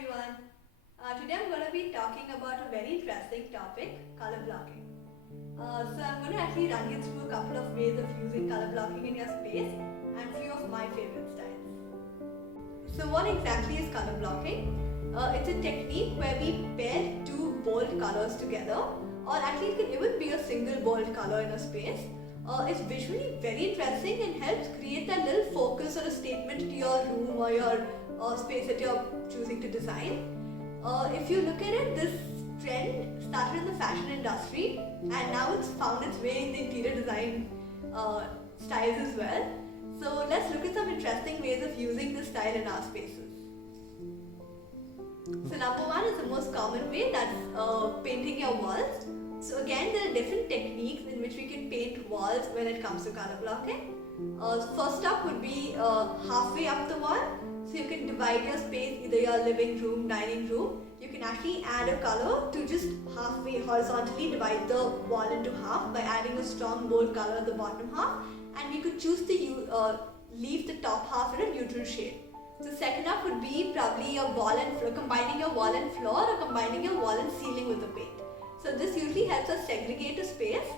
everyone. Today I'm going to be talking about a very interesting topic, color blocking. So I'm going to actually run you through a couple of ways of using color blocking in your space and few of my favorite styles. So what exactly is color blocking? It's a technique where we pair two bold colors together, or actually it can even be a single bold color in a space. It's visually very interesting and helps create that little focus or a statement to your room or your space that you're choosing to design. If you look at it, this trend started in the fashion industry and now it's found its way in the interior design styles as well. So let's look at some interesting ways of using this style in our spaces. So number one is the most common way, that's painting your walls. So again, there are different techniques in which we can paint walls when it comes to color blocking. First up would be halfway up the wall. So you can divide your space, either your living room, dining room. You can actually add a color to just halfway horizontally divide the wall into half by adding a strong bold color at the bottom half. And we could choose to leave the top half in a neutral shade. So second up would be probably your wall and floor, combining your wall and floor or combining your wall and ceiling with the paint. So this usually helps us segregate a space.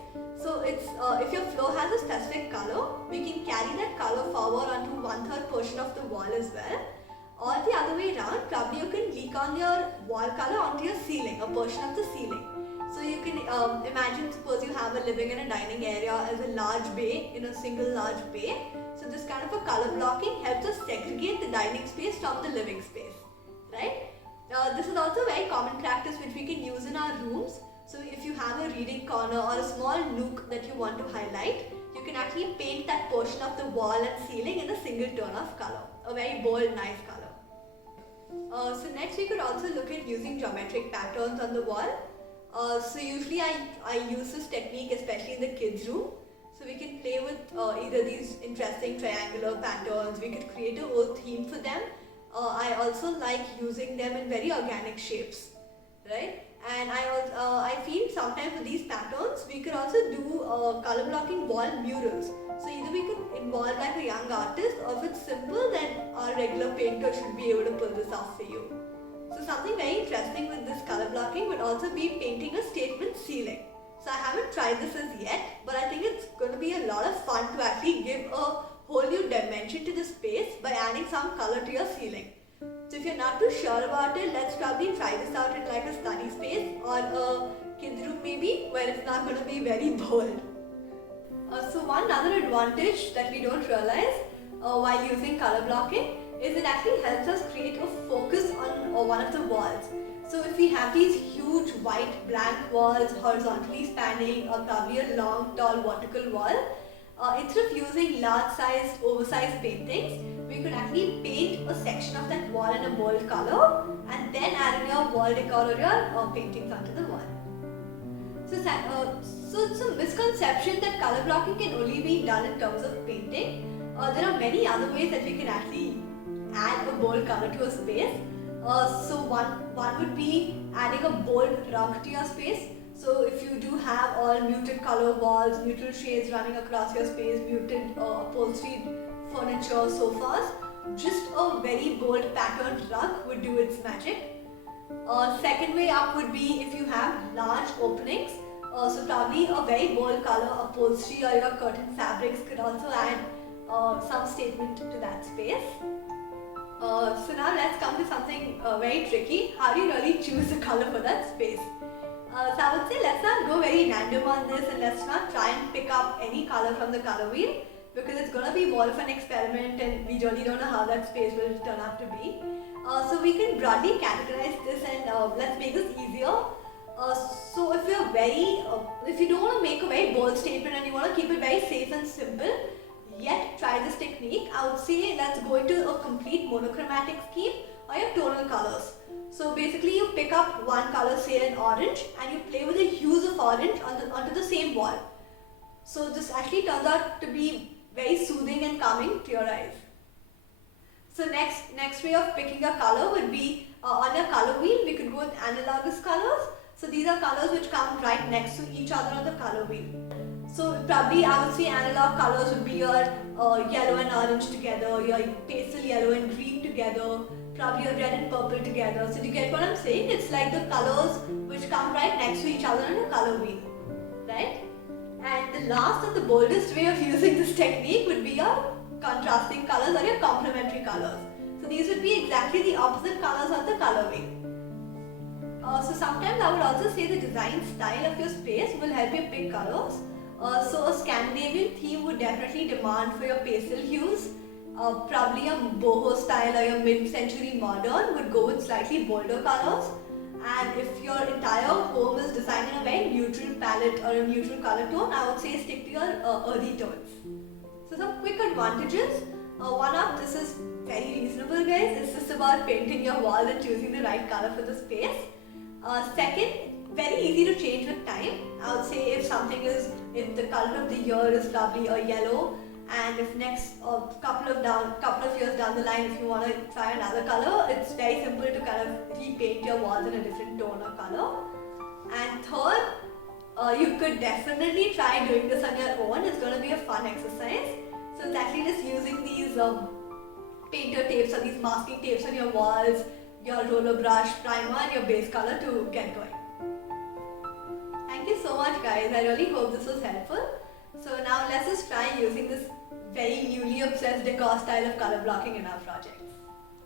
So it's if your floor has a specific color, we can carry that color forward onto 1/3 portion of the wall as well. Or the other way around, probably you can leak on your wall color onto your ceiling, a portion of the ceiling. So you can imagine, suppose you have a living and a dining area as a large bay in a single large bay. So this kind of a color blocking helps us segregate the dining space from the living space, right? This is also a very common practice which we can use in our rooms. So if you have a reading corner or a small nook that you want to highlight, you can actually paint that portion of the wall and ceiling in a single tone of color, a very bold, nice color. So next we could also look at using geometric patterns on the wall. So usually I use this technique especially in the kids' room. So we can play with either these interesting triangular patterns, we could create a whole theme for them. I also like using them in very organic shapes, right? And I feel sometimes with these patterns, we could also do color blocking wall murals. So either we could involve like a young artist, or if it's simple, then our regular painter should be able to pull this off for you. So something very interesting with this color blocking would also be painting a statement ceiling. So I haven't tried this as yet, but I think it's going to be a lot of fun to actually give a whole new dimension to the space by adding some color to your ceiling. So if you're not too sure about it, let's probably try this out in like a study space or a kids room maybe, where it's not going to be very bold. So one other advantage that we don't realize while using color blocking is it actually helps us create a focus on one of the walls. So if we have these huge white blank walls horizontally spanning, or probably a long tall vertical wall, instead of using large size oversized paintings, we could actually paint a section of that wall in a bold color and then add in your wall decor or your paintings onto the wall. So it's a misconception that color blocking can only be done in terms of painting. There are many other ways that we can actually add a bold color to a space. So one would be adding a bold rug to your space. So if you do have all muted color walls, neutral shades running across your space, muted upholstered furniture, sofas, just a very bold patterned rug would do its magic. Second way up would be if you have large openings. So probably a very bold color upholstery or your curtain fabrics could also add some statement to that space. So now let's come to something very tricky. How do you really choose a color for that space? So I would say let's not go very random on this, and let's not try and pick up any color from the color wheel, because it's going to be more of an experiment and we really don't know how that space will turn out to be. So we can broadly categorize this, and let's make this easier. So if you don't want to make a very bold statement and you want to keep it very safe and simple, yet try this technique, I would say let's go into a complete monochromatic scheme or your tonal colors. So basically you pick up one color, say an orange, and you play with the hues of orange onto the same wall. So this actually turns out to be very soothing and calming to your eyes. So next way of picking a color would be on your color wheel, we could go with analogous colors. So these are colors which come right next to each other on the color wheel. So probably I would say analog colors would be your yellow and orange together, your pastel yellow and green together, probably a red and purple together. So do you get what I'm saying? It's like the colors which come right next to each other on a color wheel, right? And the last and the boldest way of using this technique would be your contrasting colors or your complementary colors. So these would be exactly the opposite colors of the color wheel. So sometimes I would also say the design style of your space will help you pick colors. So a Scandinavian theme would definitely demand for your pastel hues. Probably a boho style or your mid-century modern would go with slightly bolder colors. And if your entire home is designed in a very neutral palette or a neutral color tone, I would say stick to your earthy tones. So some quick advantages. One up, this is very reasonable guys. It's just about painting your walls and choosing the right color for the space. Second, very easy to change with time. I would say if the color of the year is probably a yellow, and if next couple of years down the line, if you want to try another color, it's very simple to kind of repaint your walls in a different tone or color. And third, you could definitely try doing this on your own. It's going to be a fun exercise. So it's actually just using these painter tapes or these masking tapes on your walls, your roller brush, primer and your base color to get going. Thank you so much guys, I really hope this was helpful. So now let's just try using this very newly obsessed decor style of color blocking in our projects.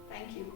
Thank you.